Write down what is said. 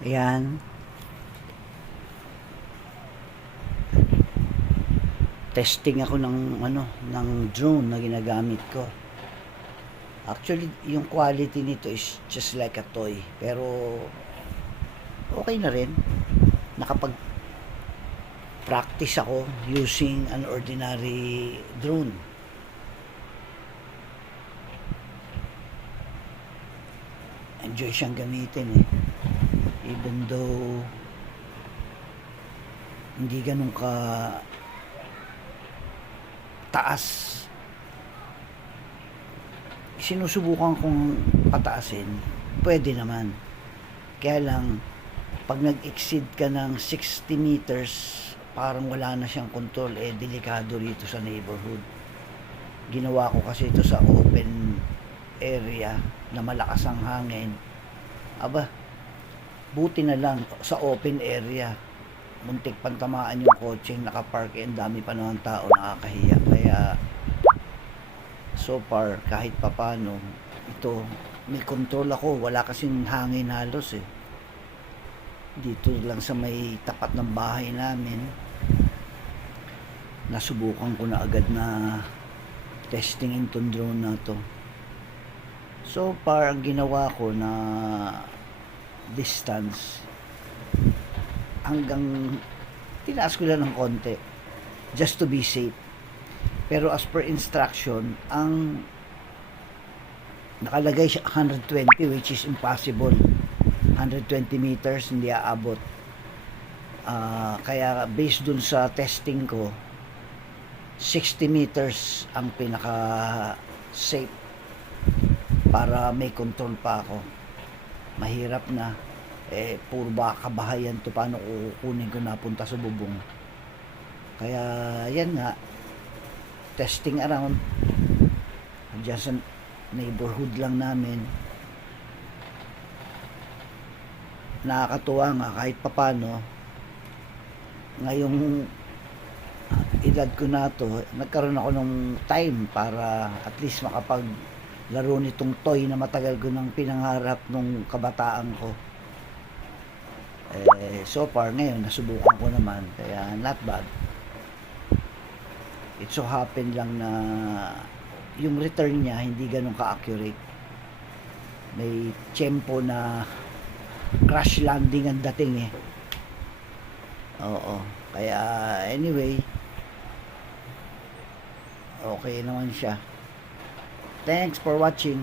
Ayan, testing ako ng drone na ginagamit ko. Actually, yung quality nito is just like a toy, pero okay na rin. Nakapag-practice ako using an ordinary drone. Enjoy siyang gamitin eh. Even though hindi ganun ka taas, sinusubukan kong pataasin, pwede naman. Kaya lang, pag nag-exceed ka ng 60 meters, parang wala na siyang control, delikado rito sa neighborhood. Ginawa ko kasi ito sa open area na malakas ang hangin. Aba, buti na lang sa open area. Muntik pantamaan yung kotse nakapark, ang dami pa naman tao, nakakahiya. Kaya so far, kahit papano, ito, may control ako. Wala kasing hangin halos eh. Dito lang sa may tapat ng bahay namin, nasubukan ko na agad na testing itong drone na to. So far, ang ginawa ko na distance, hanggang tinaas ko lang ng konti just to be safe. Pero as per instruction, ang nakalagay siya 120, which is impossible. 120 meters hindi aabot. Kaya based dun sa testing ko, 60 meters ang pinaka safe para may control pa ako. Mahirap na, puro ba kabahayan to, paano kukunin ko napunta sa bubong. Kaya yan nga, testing around dyan sa neighborhood lang namin. Nakakatuwa nga kahit papano, ngayong edad ko na to, nagkaroon ako ng time para at least makapaglaro nitong toy na matagal ko nang pinangarap nung kabataan ko. So far ngayon nasubukan ko naman, kaya not bad. It so happen lang na yung return niya hindi ganun ka-accurate. May tempo na crash landing ang dating eh. Oo. Kaya anyway, okay naman siya. Thanks for watching.